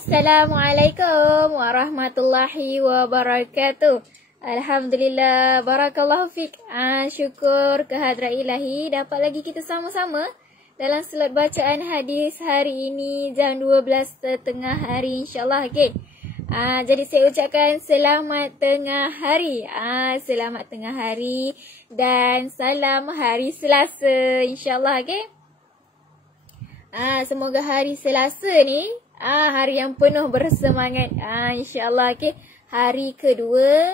Assalamualaikum warahmatullahi wabarakatuh. Alhamdulillah, barakallahu fiq. Syukur kehadrat ilahi dapat lagi kita sama-sama dalam slot bacaan hadis hari ini jam 12.30 hari insyaAllah. Okay. Jadi saya ucapkan selamat tengah hari. Selamat tengah hari dan salam hari Selasa insyaAllah. Okay. Semoga hari Selasa ni hari yang penuh bersemangat. InsyaAllah. Okay. Hari kedua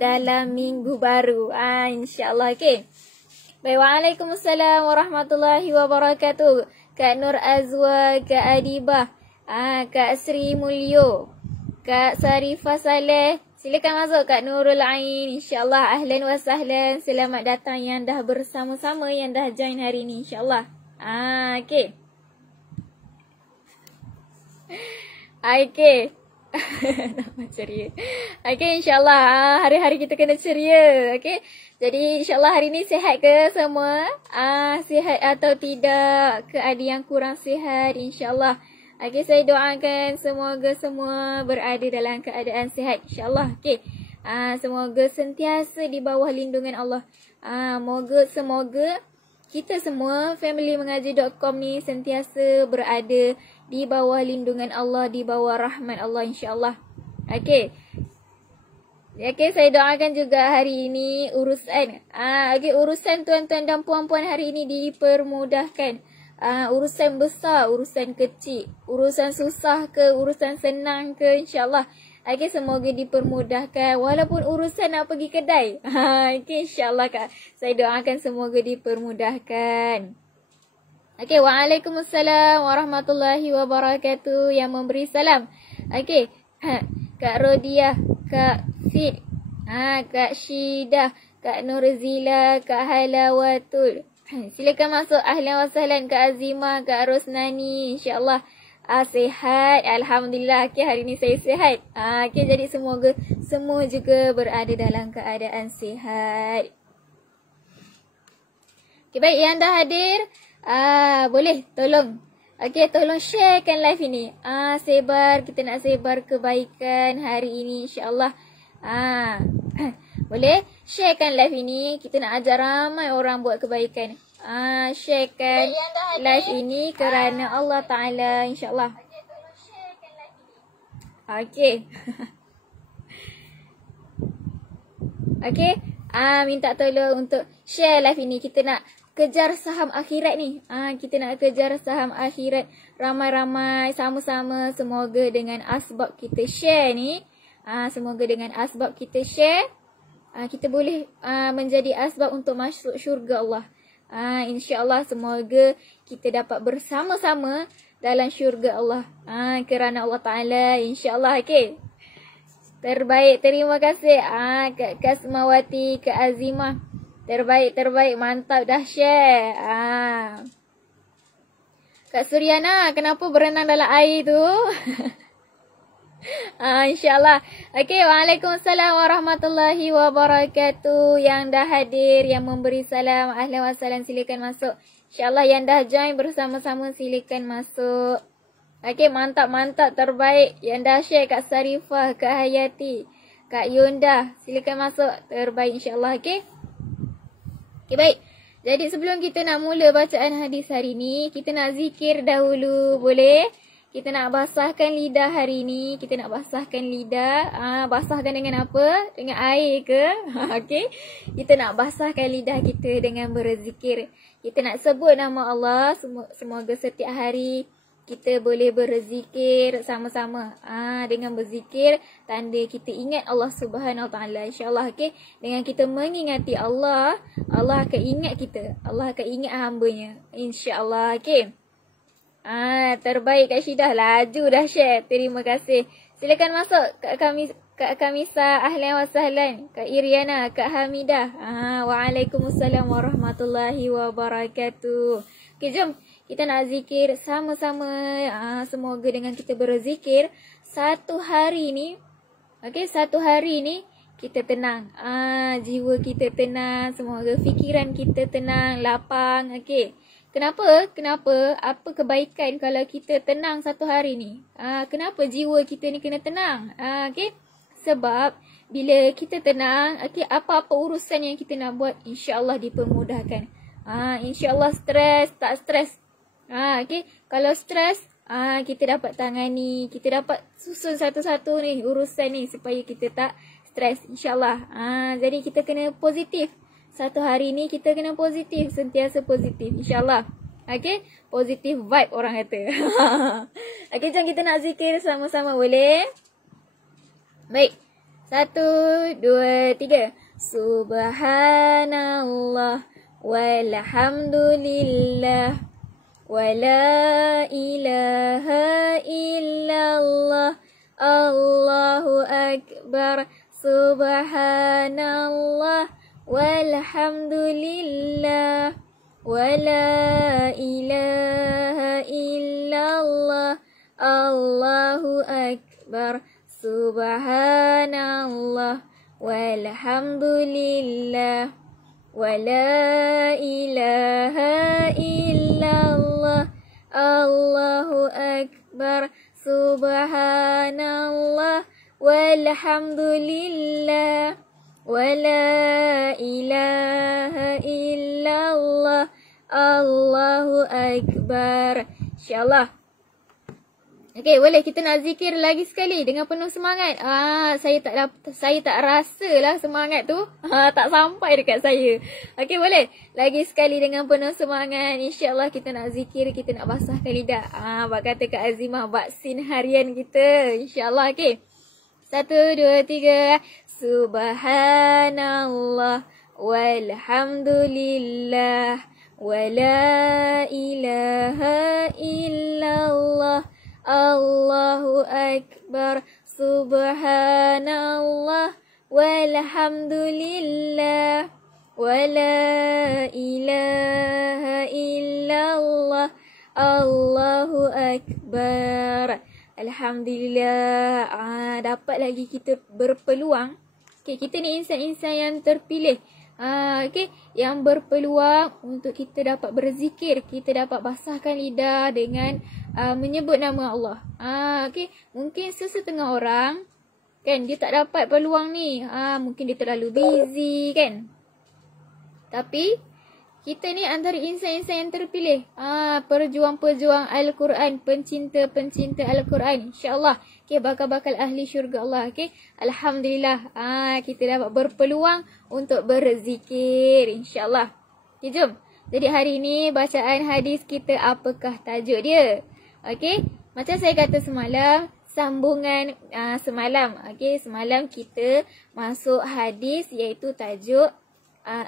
dalam minggu baru. InsyaAllah. Okay. Baik. Waalaikumsalam warahmatullahi wabarakatuh. Kak Nur Azwa, Kak Adibah, Kak Sri Mulyo, Kak Sarifah Saleh. Silakan masuk Kak Nurul Ain. InsyaAllah. Ahlan wa sahlan. Selamat datang yang dah bersama-sama, yang dah join hari ni insyaAllah. Okay. Okay. Nama ceria. Okay, insyaAllah hari-hari kita kena ceria. Okay. Jadi insyaAllah hari ni sihat ke semua? Sihat atau tidak? Ke ada yang kurang sihat? InsyaAllah. Okay, saya doakan semoga semua berada dalam keadaan sihat. InsyaAllah. Okay. Semoga sentiasa di bawah lindungan Allah. Semoga kita semua familymengaji.com ni sentiasa berada di bawah lindungan Allah, di bawah rahmat Allah insyaAllah. Okay. Okay, saya doakan juga hari ini urusan urusan tuan-tuan dan puan-puan hari ini dipermudahkan. Urusan besar, urusan kecil, urusan susah ke, urusan senang ke, insyaAllah. Okay, semoga dipermudahkan walaupun urusan nak pergi kedai. Okay, insyaAllah Kak. Saya doakan semoga dipermudahkan. Okay, waalaikumsalam warahmatullahi wabarakatuh. Yang memberi salam. Okay, Kak Rodiah, Kak Fit, Kak Syidah, Kak Nurzila, Kak Halawatul. Silakan masuk. Ahlan wa sahlan Kak Azimah, Kak Rosnani. InsyaAllah sihat. Alhamdulillah. Okay, hari ni saya sihat. Okay, jadi semoga semua juga berada dalam keadaan sihat. Okay, baik. Yang dah hadir, boleh tolong. Okay, tolong sharekan live ini. Sebar. Kita nak sebar kebaikan hari ini insyaAllah. Boleh sharekan live ini. Kita nak ajar ramai orang buat kebaikan. Sharekan live ini kerana Allah Ta'ala insyaAllah. Okay. Okay. Minta tolong untuk share live ini. Kita nak kejar saham akhirat ni. Kita nak kejar saham akhirat ramai-ramai sama-sama. Semoga dengan asbab kita share ni, semoga dengan asbab kita share, kita boleh menjadi asbab untuk masuk syurga Allah. InsyaAllah semoga kita dapat bersama-sama dalam syurga Allah. Kerana Allah Ta'ala insyaAllah. Okay. Terbaik. Terima kasih Kak Kasmawati, Kak Azimah. Terbaik. Mantap dah share. Kak Suryana, kenapa berenang dalam air tu? InsyaAllah. Okay, waalaikumsalam warahmatullahi wabarakatuh. Yang dah hadir, yang memberi salam, ahlan wa sahlan, silakan masuk. InsyaAllah yang dah join bersama-sama silakan masuk. Okay, mantap, terbaik. Yang dah share Kak Sarifah, Kak Hayati, Kak Yonda, silakan masuk. Terbaik insyaAllah. Okay. Okay, baik. Jadi sebelum kita nak mula bacaan hadis hari ni, kita nak zikir dahulu, boleh? Kita nak basahkan lidah hari ni. Kita nak basahkan lidah. Basahkan dengan apa? Dengan air ke? Okay. Kita nak basahkan lidah kita dengan berzikir. Kita nak sebut nama Allah. Semoga setiap hari kita boleh berzikir sama-sama. Dengan berzikir, tanda kita ingat Allah Subhanahu Wa Taala. InsyaAllah. Okay. Dengan kita mengingati Allah, Allah akan ingat kita. Allah akan ingat hambanya. InsyaAllah. Okay. Terbaik Kak Syidah. Laju dah share. Terima kasih. Silakan masuk Kak Kamisa. Ahlan wa sahlan. Kak Iriana, Kak Hamidah. Waalaikumsalam warahmatullahi wabarakatuh. Okay, jom. Kita nak zikir sama-sama. Semoga dengan kita berzikir satu hari ni, okay, satu hari ni kita tenang. Jiwa kita tenang. Semoga fikiran kita tenang, lapang. Okay. Kenapa? Kenapa? Apa kebaikan kalau kita tenang satu hari ni? Kenapa jiwa kita ni kena tenang? Okay? Sebab bila kita tenang, okay, apa-apa urusan yang kita nak buat, insya-Allah dipermudahkan. Insya-Allah stres, tak stres. Okay? Kalau stres, kita dapat tangani, kita dapat susun satu-satu ni urusan ni supaya kita tak stres, insya-Allah. Jadi kita kena positif. Satu hari ni kita kena positif, sentiasa positif, insya-Allah. Okay? Positif vibe orang kata. Okay, jom kita nak zikir sama-sama, boleh? Baik. 1, 2, 3. Subhanallah walhamdulillah wala ilaha illallah Allahu akbar. Subhanallah walhamdulillah wala ilaha illallah Allahu akbar. Subhanallah walhamdulillah wala ilaha illallah Allahu akbar. Subhanallah walhamdulillah wala ilaha illallah Allahu akbar. InsyaAllah. Okay, boleh kita nak zikir lagi sekali dengan penuh semangat. Saya tak rasalah semangat tu. Tak sampai dekat saya. Okay, boleh. Lagi sekali dengan penuh semangat. InsyaAllah kita nak zikir, kita nak basahkan lidah. Bak kata Kak Azimah, vaksin harian kita. InsyaAllah, okay. 1, 2, 3. Subhanallah walhamdulillah wala ilaha illallah Allahu akbar. Subhanallah walhamdulillah wala ilaha illallah Allahu akbar. Alhamdulillah. Dapat lagi kita berpeluang. Okay, kita ni insan-insan yang terpilih. Okay, yang berpeluang untuk kita dapat berzikir, kita dapat basahkan lidah dengan menyebut nama Allah. Okay, mungkin sesetengah orang kan dia tak dapat peluang ni. Mungkin dia terlalu busy kan. Tapi kita ni antara insan-insan yang terpilih. Perjuang-perjuang Al-Quran, pencinta-pencinta Al-Quran. InsyaAllah. Okay, bakal-bakal ahli syurga Allah. Okay, Alhamdulillah. Kita dapat berpeluang untuk berzikir. InsyaAllah. Okay, jom. Jadi hari ni bacaan hadis kita apakah tajuk dia? Okay, macam saya kata semalam, sambungan semalam. Okay, semalam kita masuk hadis iaitu tajuk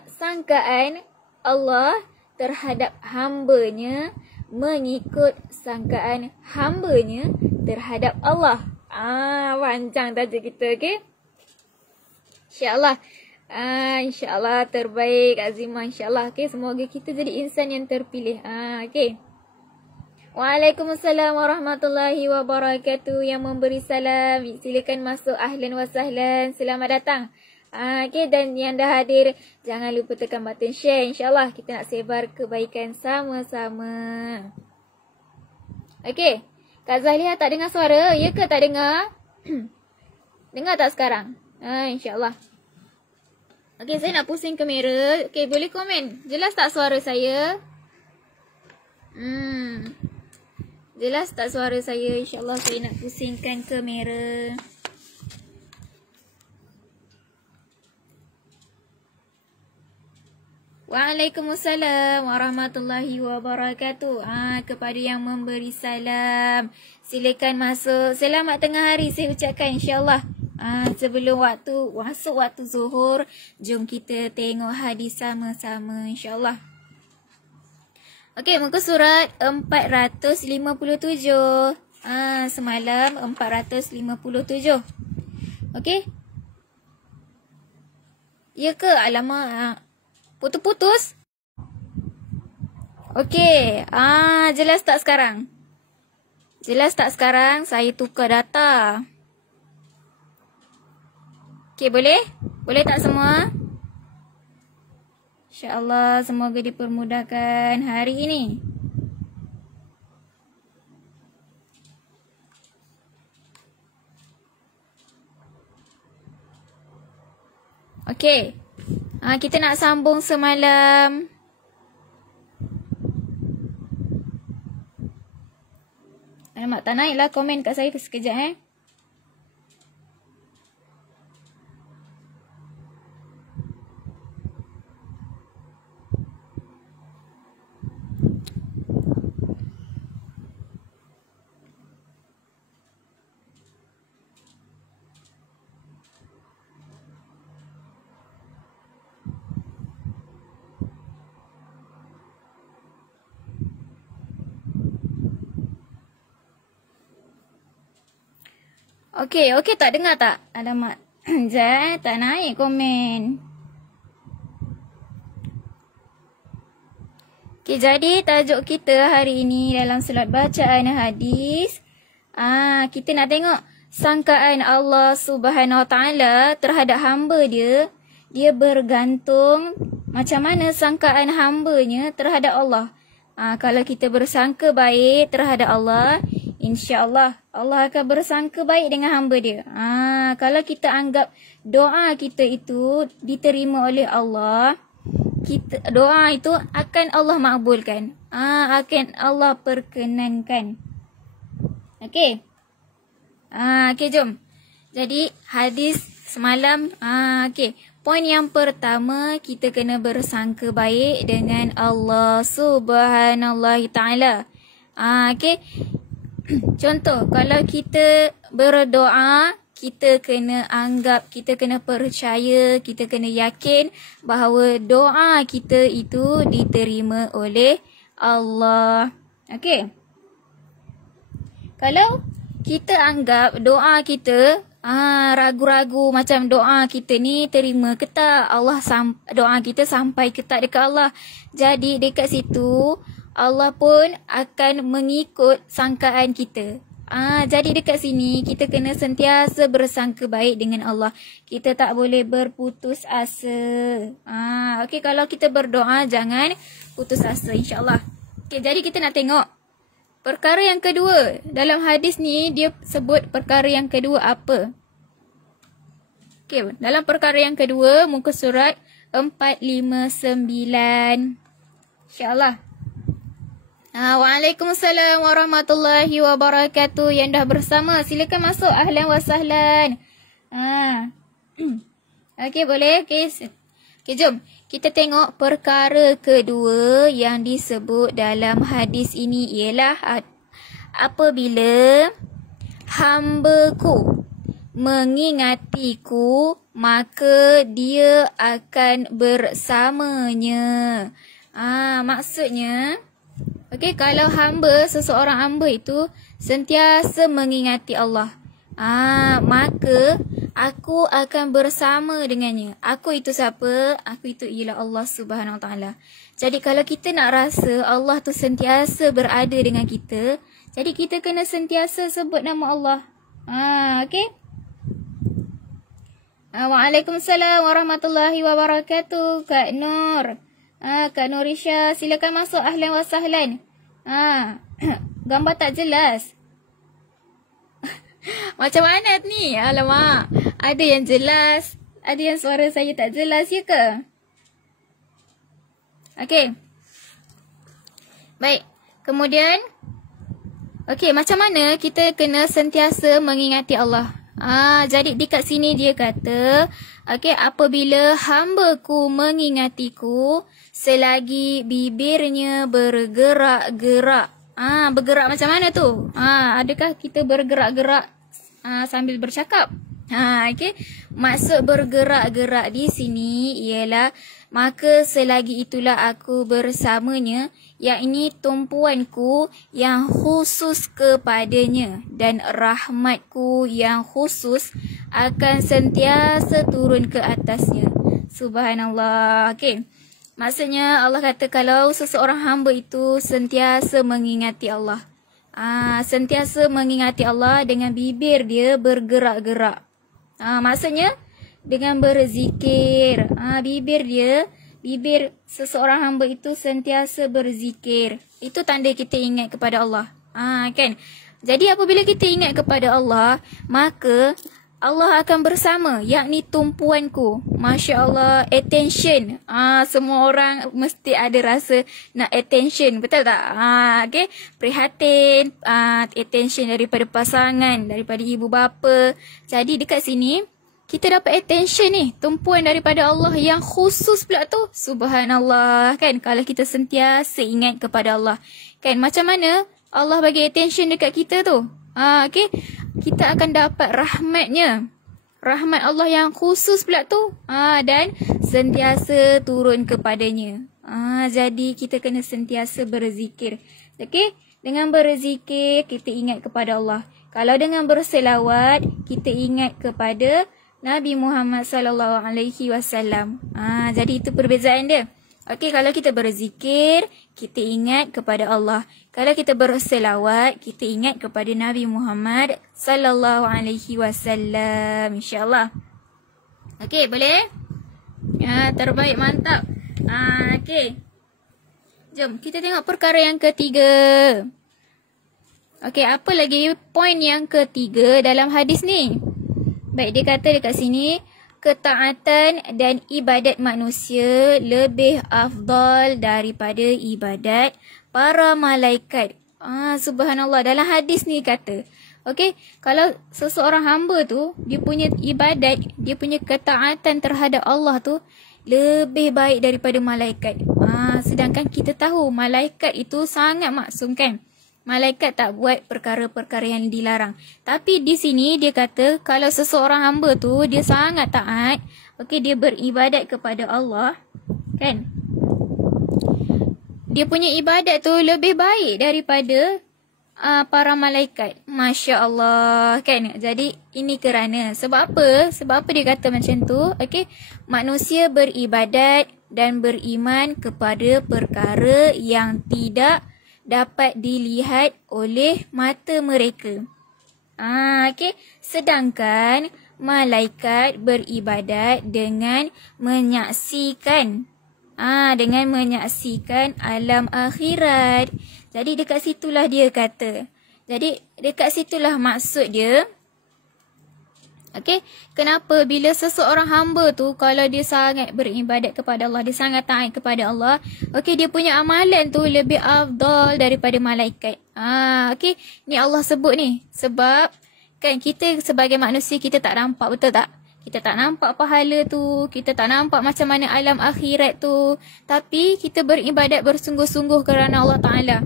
sangkaan Allah terhadap hambanya mengikut sangkaan hambanya terhadap Allah. Panjang tajuk kita, okay? InsyaAllah. InsyaAllah terbaik Azimah, insyaAllah. Okay, semoga kita jadi insan yang terpilih. Okay. Waalaikumsalam warahmatullahi wabarakatuh. Yang memberi salam, silakan masuk, ahlan wa sahlan. Selamat datang. Okay, dan yang dah hadir, jangan lupa tekan button share. InsyaAllah kita nak sebar kebaikan sama-sama. Okay, Kak Zahliha tak dengar suara? Ya ke tak dengar? Dengar tak sekarang? InsyaAllah. Okay, saya nak pusing kamera. Okay, boleh komen. Jelas tak suara saya? Jelas tak suara saya? InsyaAllah saya nak pusingkan kamera. Waalaikumsalam warahmatullahi wabarakatuh. Kepada yang memberi salam, silakan masuk. Selamat tengah hari saya ucapkan, insyaAllah. Sebelum masuk waktu zuhur, jom kita tengok hadis sama-sama, insyaAllah. Okey, muka surat 457. Semalam 457. Okey. Ya ke? Alamak. Putus-putus? Okey. Jelas tak sekarang? Jelas tak sekarang? Saya tukar data. Okey, boleh? Boleh tak semua? InsyaAllah semoga dipermudahkan hari ini. Okey. Kita nak sambung semalam. Alamak, tak naiklah komen kat saya sekejap Okey, tak dengar tak? Alamak. Sekejap tak naik komen. Okey, jadi tajuk kita hari ini dalam solat bacaan hadis. Kita nak tengok sangkaan Allah Subhanahu Wa Taala terhadap hamba dia. Dia bergantung macam mana sangkaan hambanya terhadap Allah. Kalau kita bersangka baik terhadap Allah, InsyaAllah Allah akan bersangka baik dengan hamba dia. Kalau kita anggap doa kita itu diterima oleh Allah, doa itu akan Allah makbulkan. Akan Allah perkenankan. Okey. Okey, jom. Jadi hadis semalam. Okey. Poin yang pertama, kita kena bersangka baik dengan Allah Subhanahu Taala. Okey. Contoh, kalau kita berdoa, kita kena anggap, kita kena percaya, kita kena yakin bahawa doa kita itu diterima oleh Allah. Okey. Kalau kita anggap doa kita ragu-ragu macam doa kita ni terima ke tak, doa kita sampai ke tak dekat Allah. Jadi dekat situ Allah pun akan mengikut sangkaan kita. Jadi dekat sini kita kena sentiasa bersangka baik dengan Allah. Kita tak boleh berputus asa. Okey, kalau kita berdoa jangan putus asa, insya-Allah. Okey, jadi kita nak tengok perkara yang kedua. Dalam hadis ni dia sebut perkara yang kedua apa? Okey, dalam perkara yang kedua muka surat 459. Insya-Allah. Waalaikumsalam warahmatullahi wabarakatuh. Yang dah bersama, silakan masuk. Ahlan wa sahlan. Okey, boleh? Okey, jom. Kita tengok perkara kedua yang disebut dalam hadis ini ialah apabila hamba-Ku mengingatiku, maka dia akan bersamanya. Maksudnya, okey, kalau seseorang hamba itu sentiasa mengingati Allah, maka aku akan bersama dengannya. Aku itu siapa? Aku itu ialah Allah Subhanahu Wa Taala. Jadi kalau kita nak rasa Allah tu sentiasa berada dengan kita, jadi kita kena sentiasa sebut nama Allah. Okey. Waalaikumsalam warahmatullahi wabarakatuh. Kak Nur. Kak Nurisha, silakan masuk. Ahlan wa sahlan. Gambar tak jelas. Macam mana ni? Alamak. Ada yang jelas, ada yang suara saya tak jelas, ya ke? Okey. Baik. Kemudian, okey, macam mana kita kena sentiasa mengingati Allah? Jadi dekat sini dia kata, okey, apabila hamba-Ku mengingatiku selagi bibirnya bergerak-gerak. Bergerak macam mana tu? Adakah kita bergerak-gerak sambil bercakap? Okey. Maksud bergerak-gerak di sini ialah maka selagi itulah aku bersamanya, yakni tumpuanku yang khusus kepadanya dan rahmatku yang khusus akan sentiasa turun ke atasnya. Subhanallah. Okey. Maksudnya Allah kata kalau seseorang hamba itu sentiasa mengingati Allah. Sentiasa mengingati Allah dengan bibir dia bergerak-gerak. Maksudnya dengan berzikir. Bibir dia bibir seseorang hamba itu sentiasa berzikir. Itu tanda kita ingat kepada Allah. Kan? Jadi apabila kita ingat kepada Allah, maka Allah akan bersama, yakni tumpuanku. Masya Allah, attention. Semua orang mesti ada rasa nak attention, betul tak? Okay? Prihatin, attention daripada pasangan, daripada ibu bapa. Jadi dekat sini, kita dapat attention ni, tumpuan daripada Allah yang khusus pula tu. Subhanallah, kan? Kalau kita sentiasa ingat kepada Allah. Kan? Macam mana Allah bagi attention dekat kita tu? Okay? Kita akan dapat rahmatnya. Rahmat Allah yang khusus pula tu. Dan sentiasa turun kepadanya. Jadi kita kena sentiasa berzikir. Okay? Dengan berzikir, kita ingat kepada Allah. Kalau dengan berselawat, kita ingat kepada Nabi Muhammad sallallahu alaihi wasallam. Jadi itu perbezaan dia. Okey, kalau kita berzikir, kita ingat kepada Allah. Kalau kita berselawat, kita ingat kepada Nabi Muhammad sallallahu alaihi wasallam. Insya-Allah. Okey, boleh? Terbaik, mantap. Okey. Jom kita tengok perkara yang ketiga. Okey, apa lagi poin yang ketiga dalam hadis ni? Baik, dia kata dekat sini, ketaatan dan ibadat manusia lebih afdal daripada ibadat para malaikat. Subhanallah, dalam hadis ni kata, okey, kalau seseorang hamba tu, dia punya ibadat, dia punya ketaatan terhadap Allah tu lebih baik daripada malaikat. Sedangkan kita tahu malaikat itu sangat maksum, kan? Malaikat tak buat perkara-perkara yang dilarang. Tapi di sini dia kata kalau seseorang hamba tu dia sangat taat, okey, dia beribadat kepada Allah, kan? Dia punya ibadat tu lebih baik daripada para malaikat. Masya Allah, kan? Jadi ini kerana sebab apa? Sebab apa dia kata macam tu? Okey, manusia beribadat dan beriman kepada perkara yang tidak dapat dilihat oleh mata mereka. Okey. Sedangkan malaikat beribadat dengan menyaksikan. Dengan menyaksikan alam akhirat. Jadi dekat situlah dia kata. Jadi dekat situlah maksud dia. Okey, kenapa bila seseorang hamba tu kalau dia sangat beribadat kepada Allah, dia sangat taat kepada Allah, okey, dia punya amalan tu lebih afdal daripada malaikat. Okey, ni Allah sebut ni sebab kan kita sebagai manusia kita tak nampak, betul tak? Kita tak nampak pahala tu, kita tak nampak macam mana alam akhirat tu, tapi kita beribadat bersungguh-sungguh kerana Allah Taala.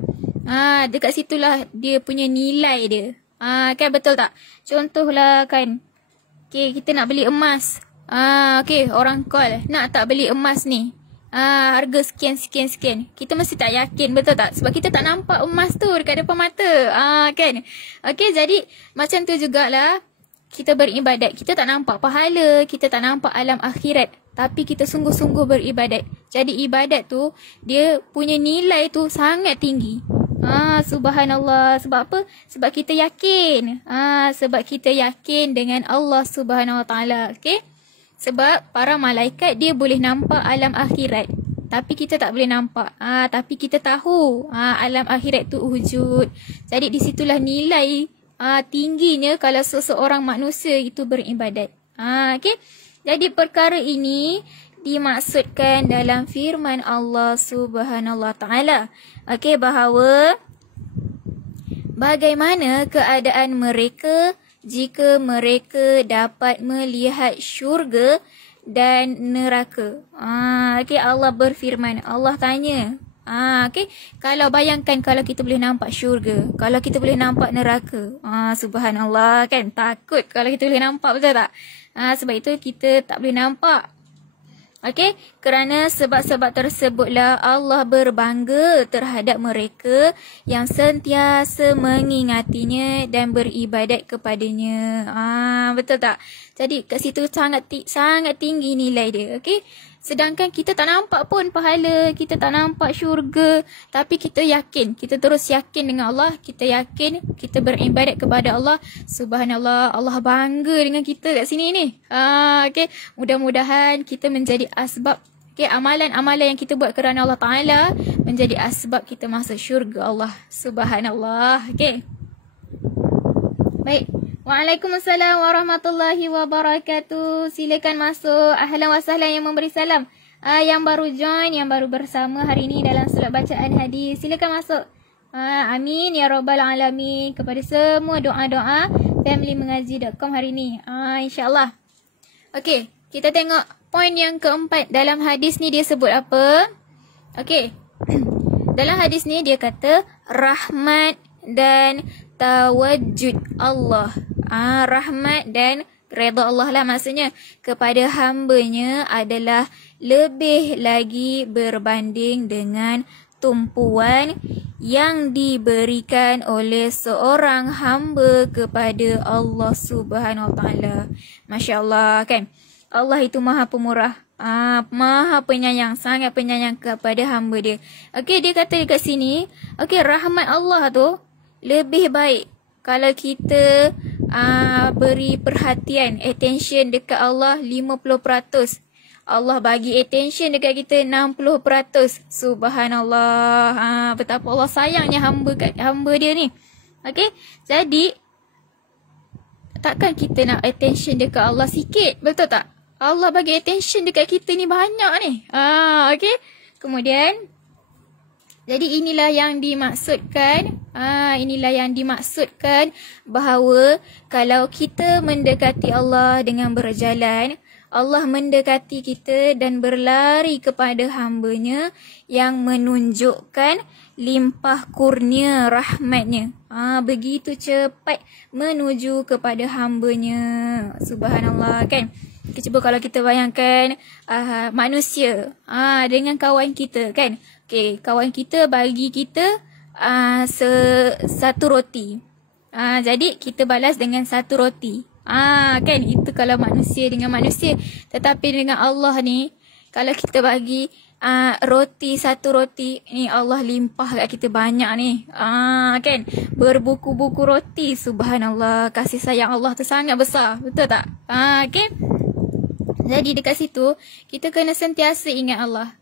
Dekat situlah dia punya nilai dia. Kan betul tak? Contohlah kan, okay, kita nak beli emas. Okay, orang call, nak tak beli emas ni? Harga sekian. Kita mesti tak yakin, betul tak? Sebab kita tak nampak emas tu dekat depan mata. Kan? Okay, jadi macam tu jugalah kita beribadat. Kita tak nampak pahala, kita tak nampak alam akhirat, tapi kita sungguh-sungguh beribadat. Jadi ibadat tu, dia punya nilai tu sangat tinggi. Subhanallah. Sebab apa? Sebab kita yakin. Sebab kita yakin dengan Allah Subhanahu Wa Taala. Okay? Sebab para malaikat dia boleh nampak alam akhirat, tapi kita tak boleh nampak. Tapi kita tahu alam akhirat tu wujud. Jadi di situlah nilai tingginya kalau seseorang manusia itu beribadat. Okay? Jadi perkara ini dimaksudkan dalam firman Allah Subhanahu Wa Taala. Okey, bahawa bagaimana keadaan mereka jika mereka dapat melihat syurga dan neraka. Okey, Allah berfirman, Allah tanya. Okey, kalau bayangkan kalau kita boleh nampak syurga, kalau kita boleh nampak neraka. Subhanallah, kan? Takut kalau kita boleh nampak, betul tak? Sebab itu kita tak boleh nampak. Okey, kerana sebab-sebab tersebutlah Allah berbangga terhadap mereka yang sentiasa mengingatinya dan beribadat kepadanya. Betul tak? Jadi kat situ sangat tinggi nilai dia. Okey, sedangkan kita tak nampak pun pahala, kita tak nampak syurga, tapi kita yakin, kita terus yakin dengan Allah, kita yakin, kita beribadat kepada Allah. Subhanallah, Allah bangga dengan kita kat sini ni. Okey, mudah-mudahan kita menjadi asbab Okay, amalan-amalan yang kita buat kerana Allah Ta'ala menjadi asbab kita masuk syurga Allah Subhanallah. Okay. Baik. Waalaikumsalam warahmatullahi wabarakatuh. Silakan masuk. Ahlan wa sahlan yang memberi salam. Yang baru join, yang baru bersama hari ini dalam solat bacaan hadis, silakan masuk. Amin ya rabbal alamin kepada semua doa-doa familymengaji.com hari ini. InsyaAllah. Okey, kita tengok poin yang keempat dalam hadis ni dia sebut apa? Okey. Dalam hadis ni dia kata rahmat dan tawajjud Allah. Rahmat dan redha Allah lah maksudnya kepada hambanya adalah lebih lagi berbanding dengan tumpuan yang diberikan oleh seorang hamba kepada Allah Subhanahu Wa Taala. Masya Allah kan? Allah itu maha pemurah, maha penyayang, sangat penyayang kepada hamba dia. Okey, dia kata dekat sini, okey, rahmat Allah tu lebih baik kalau kita beri perhatian, attention dekat Allah 50%. Allah bagi attention dekat kita 60%. Subhanallah. Betapa Allah sayangnya hamba dia ni. Okey. Jadi takkan kita nak attention dekat Allah sikit, betul tak? Allah bagi attention dekat kita ni banyak ni. Okey. Kemudian jadi inilah yang dimaksudkan, bahawa kalau kita mendekati Allah dengan berjalan, Allah mendekati kita dan berlari kepada hamba-Nya yang menunjukkan limpah kurnia rahmat-Nya. Begitu cepat menuju kepada hamba-Nya. Subhanallah kan. Cuba kalau kita bayangkan manusia dengan kawan kita kan. Okey, kawan kita bagi kita satu roti. Jadi kita balas dengan satu roti. Kan itu kalau manusia dengan manusia. Tetapi dengan Allah ni, kalau kita bagi satu roti ni, Allah limpah kat kita banyak ni. Kan berbuku-buku roti. Subhanallah, kasih sayang Allah tu sangat besar, betul tak? Okay. Jadi dekat situ kita kena sentiasa ingat Allah.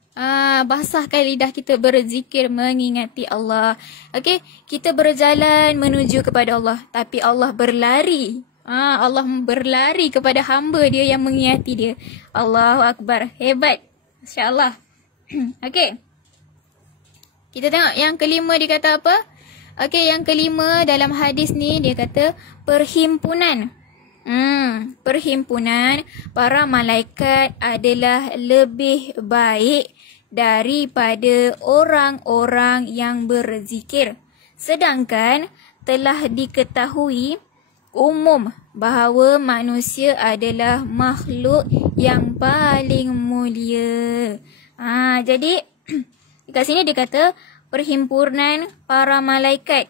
Basahkan lidah kita berzikir mengingati Allah. Okay, kita berjalan menuju kepada Allah, tapi Allah berlari. Allah berlari kepada hamba dia yang mengingati dia. Allahu Akbar. Hebat. InsyaAllah. Okey. Kita tengok yang kelima dia kata apa? Okey, yang kelima dalam hadis ni dia kata perhimpunan. Perhimpunan para malaikat adalah lebih baik daripada orang-orang yang berzikir. Sedangkan telah diketahui umum bahawa manusia adalah makhluk yang paling mulia. Jadi kat sini dia kata perhimpunan para malaikat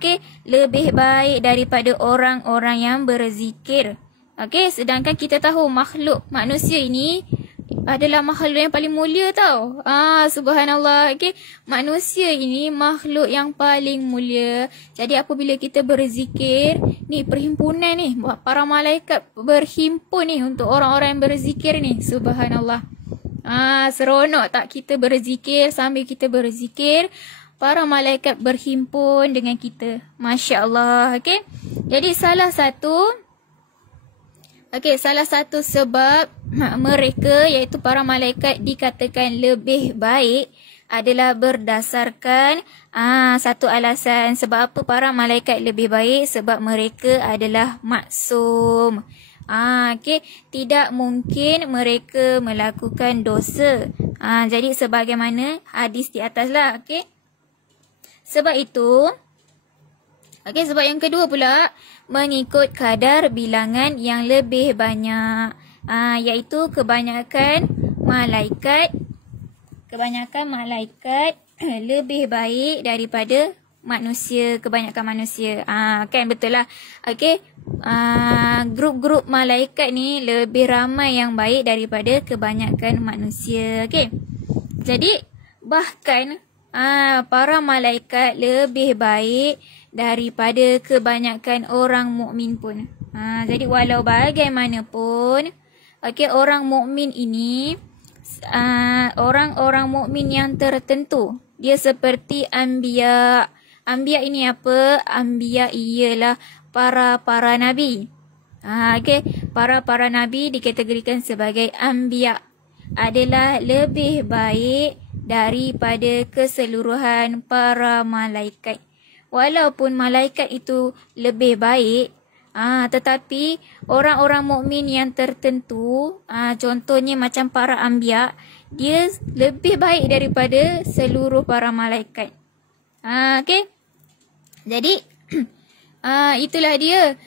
okey, lebih baik daripada orang-orang yang berzikir. Okey, sedangkan kita tahu makhluk manusia ini adalah makhluk yang paling mulia tau. Subhanallah. Okey, manusia ini makhluk yang paling mulia. Jadi apabila kita berzikir, ni perhimpunan ni, para malaikat berhimpun ni untuk orang-orang yang berzikir ni. Subhanallah. Seronok tak kita berzikir, sambil kita berzikir para malaikat berhimpun dengan kita. Masya Allah. Okey. Jadi salah satu sebab mereka iaitu para malaikat dikatakan lebih baik adalah berdasarkan satu alasan. Sebab apa para malaikat lebih baik? Sebab mereka adalah maksum. Okey, tidak mungkin mereka melakukan dosa. Jadi sebagaimana hadis di atas lah. Okey. Sebab itu, sebab yang kedua pula, mengikut kadar bilangan yang lebih banyak, iaitu kebanyakan malaikat lebih baik daripada manusia, kebanyakan manusia. Kan betul lah. Okey, grup-grup malaikat ni lebih ramai yang baik daripada kebanyakan manusia. Okey. Jadi bahkan para malaikat lebih baik daripada kebanyakan orang mukmin pun. Jadi walau bagaimanapun, orang mukmin ini orang-orang mukmin yang tertentu. Dia seperti anbiya. Anbiya ini apa? Anbiya ialah para nabi. Okey, para nabi dikategorikan sebagai anbiya, adalah lebih baik daripada keseluruhan para malaikat. Walaupun malaikat itu lebih baik, tetapi orang-orang mukmin yang tertentu, contohnya macam para anbiya, dia lebih baik daripada seluruh para malaikat. Okey. Jadi itulah dia.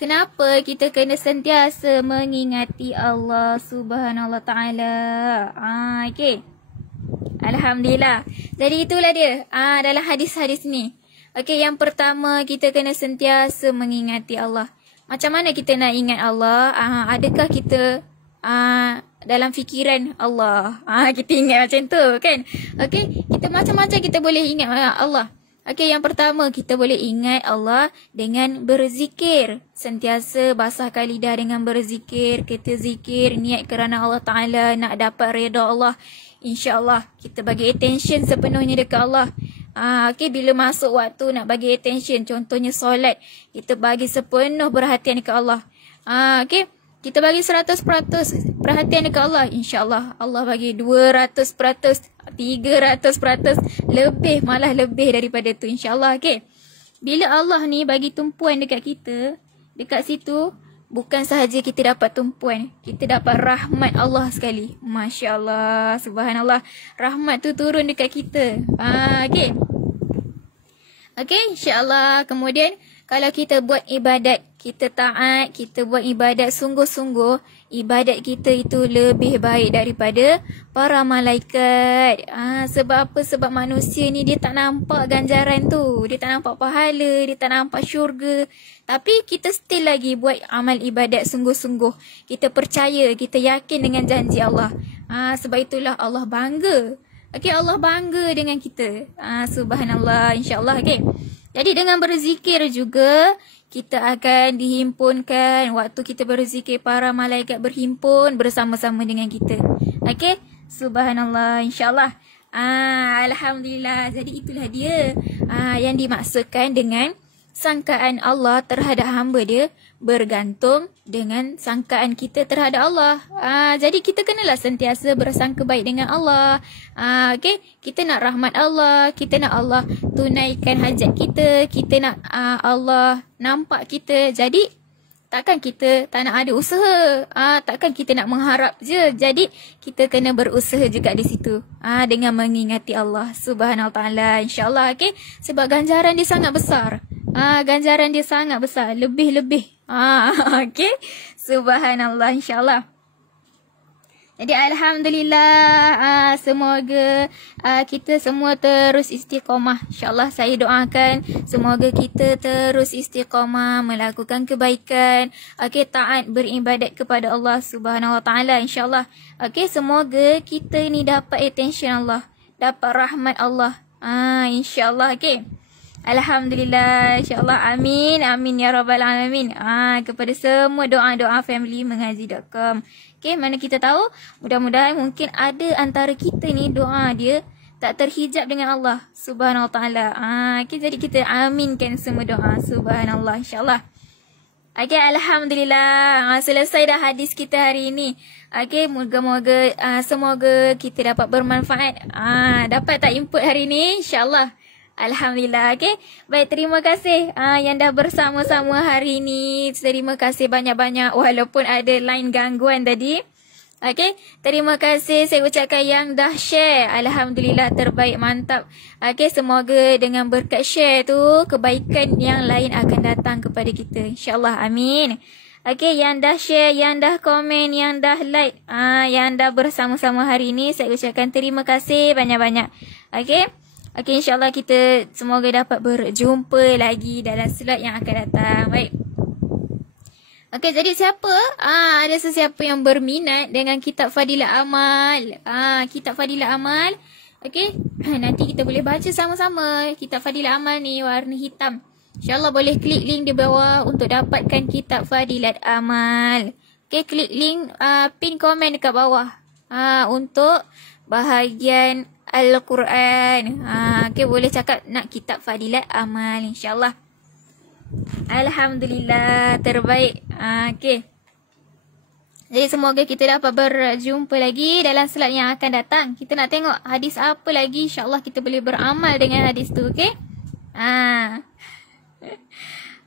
Kenapa kita kena sentiasa mengingati Allah Subhanahu Wa Taala. Okey. Alhamdulillah. Jadi itulah dia dalam hadis-hadis ni. Okey, yang pertama kita kena sentiasa mengingati Allah. Macam mana kita nak ingat Allah? Adakah kita dalam fikiran Allah? Kita ingat macam tu kan? Okey, kita macam-macam kita boleh ingat Allah. Okey, yang pertama kita boleh ingat Allah dengan berzikir. Sentiasa basahkan lidah dengan berzikir. Kita zikir niat kerana Allah Ta'ala, nak dapat redha Allah. InsyaAllah kita bagi attention sepenuhnya dekat Allah. Okey, bila masuk waktu nak bagi attention, contohnya solat, kita bagi sepenuh perhatian dekat Allah. Okey, kita bagi 100% perhatian dekat Allah. InsyaAllah Allah bagi 200%, 300%, lebih, malah lebih daripada tu insyaAllah. Okey, bila Allah ni bagi tumpuan dekat kita, dekat situ bukan sahaja kita dapat tumpuan, kita dapat rahmat Allah sekali. Masya Allah, subhanallah, rahmat tu turun dekat kita. Okey. Okey, insya-Allah. Kemudian kalau kita buat ibadat, kita taat, kita buat ibadat sungguh-sungguh, ibadat kita itu lebih baik daripada para malaikat. Sebab apa? Sebab manusia ni dia tak nampak ganjaran tu, dia tak nampak pahala, dia tak nampak syurga. Tapi kita still lagi buat amal ibadat sungguh-sungguh. Kita percaya, kita yakin dengan janji Allah. Sebab itulah Allah bangga. Okey, Allah bangga dengan kita. Subhanallah, insya-Allah. Okey. Jadi dengan berzikir juga kita akan dihimpunkan. Waktu kita berzikir, para malaikat berhimpun bersama-sama dengan kita. Okey? Subhanallah, insya-Allah. Alhamdulillah. Jadi itulah dia yang dimaksudkan dengan sangkaan Allah terhadap hamba dia bergantung dengan sangkaan kita terhadap Allah. Jadi kita kenalah sentiasa bersangka baik dengan Allah. Okey, kita nak rahmat Allah, kita nak Allah tunaikan hajat kita, kita nak Allah nampak kita. Jadi takkan kita tak nak ada usaha. Takkan kita nak mengharap je. Jadi kita kena berusaha juga di situ. Dengan mengingati Allah Subhanahu Wa Taala, insya-Allah. Okey, sebab ganjaran dia sangat besar. Ganjaran dia sangat besar, lebih-lebih. Okey, subhanallah, insya-Allah. Jadi alhamdulillah, semoga kita semua terus istiqamah. InsyaAllah saya doakan semoga kita terus istiqamah melakukan kebaikan. Okey, taat beribadat kepada Allah Subhanahu Wa Taala, insyaAllah. Okey, semoga kita ni dapat attention Allah, dapat rahmat Allah. InsyaAllah. Okey, alhamdulillah, insyaAllah. Amin, amin ya rabbal alamin. Kepada semua doa-doa family mengaji.com. Okay, mana kita tahu, mudah-mudahan mungkin ada antara kita ni doa dia tak terhijab dengan Allah Subhanahu Wa Taala. Okay, jadi kita aminkan semua doa. Subhanallah, insyaAllah. Okay, alhamdulillah. Selesai dah hadis kita hari ini. Okay, moga-moga semoga kita dapat bermanfaat. Dapat tak input hari ini? InsyaAllah. Alhamdulillah. Okay, baik, terima kasih yang dah bersama-sama hari ini. Terima kasih banyak-banyak walaupun ada line gangguan tadi. Okay, terima kasih saya ucapkan yang dah share. Alhamdulillah, terbaik, mantap. Okay, semoga dengan berkat share tu kebaikan yang lain akan datang kepada kita, insyaAllah. Amin. Okay, yang dah share, yang dah komen, yang dah like, yang dah bersama-sama hari ini, saya ucapkan terima kasih banyak-banyak. Okay. Okey, insyaAllah kita semoga dapat berjumpa lagi dalam slot yang akan datang. Baik. Okey, jadi siapa? Ada sesiapa yang berminat dengan kitab Fadilah Amal. Kitab Fadilah Amal. Okey, nanti kita boleh baca sama-sama. Kitab Fadilah Amal ni warna hitam. InsyaAllah boleh klik link di bawah untuk dapatkan kitab Fadilat Amal. Okey, klik link pin komen dekat bawah. untuk bahagian Al-Quran. Okay, boleh cakap nak kitab Fadilat Amal, insyaAllah. Alhamdulillah, terbaik. Okay. Jadi semoga kita dapat berjumpa lagi dalam slot yang akan datang. Kita nak tengok hadis apa lagi. InsyaAllah kita boleh beramal dengan hadis tu. Okay.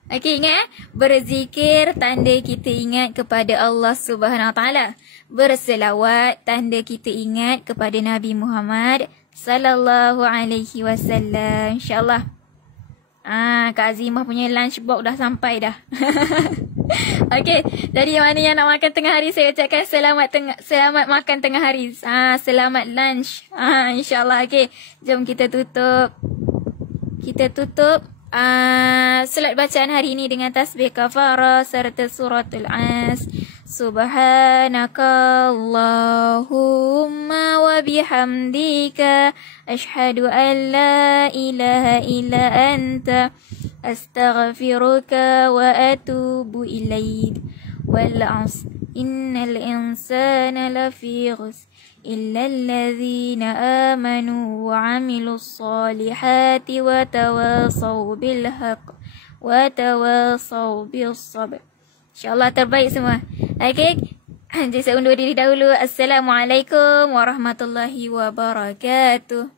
Okay, ingat. Berzikir tanda kita ingat kepada Allah Subhanahu Wa Taala. Berselawat tanda kita ingat kepada Nabi Muhammad sallallahu alaihi wasallam. InsyaAllah. Kak Azimah punya lunch box dah sampai dah. Okay, jadi mana yang nak makan tengah hari, saya ucapkan selamat makan tengah hari. Selamat lunch. InsyaAllah. Okay, jom kita tutup. Slot bacaan hari ini dengan tasbih kafarah serta suratul As. Subhanakallahumma wa bihamdika ashhadu an la ilaha illa anta astaghfiruka wa atubu ilaik. Wal 'asr innal insana lafi khusr illa alladhina amanu wa 'amilus solihati wa tawasaw bil haqq wa tawasaw bis sabr. InsyaAllah terbaik semua. Okay. Jadi saya undur diri dahulu. Assalamualaikum warahmatullahi wabarakatuh.